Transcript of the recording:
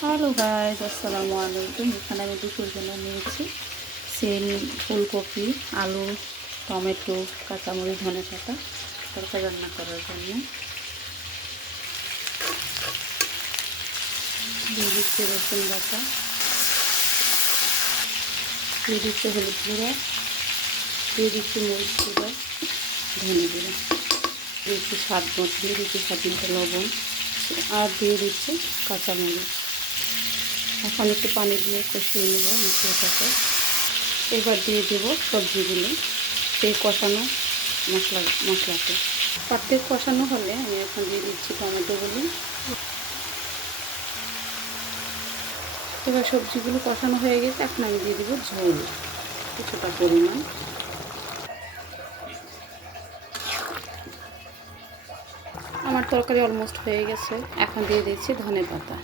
Hello guys, আসসালামু আলাইকুম। এখানে আমি দুপুর জন্য নিয়েছি সিম, ফুলকপি, আলু, টমেটো, কাঁচামরিচ, ধনেপাতা তরকারি রান্না করার জন্য দিয়ে দিচ্ছি রসুন বাটা, দিয়ে দিচ্ছি হলুদ গুঁড়া, দিয়ে দিচ্ছি মরিচ গুঁড়া, ধনে গুঁড়া, দিচ্ছি স্বাদ মতো লবণ, আর দিয়ে দিচ্ছি কাঁচামরিচ। এখন একটু পানি দিয়ে কষিয়ে নেব মশলাটাকে। এবার দিয়ে দেব সবজিগুলো সেই কষানো মশলাতে। অর্ধেক কষানো হলে আমি এখন দিয়ে দিচ্ছি টমেটোগুলো। এবার সবজিগুলো কষানো হয়ে গেছে, এখন আমি দিয়ে দেবো ঝোল কিছুটা পরিমাণ। আমার তরকারি অলমোস্ট হয়ে গেছে, এখন দিয়ে দিচ্ছি ধনেপাতা।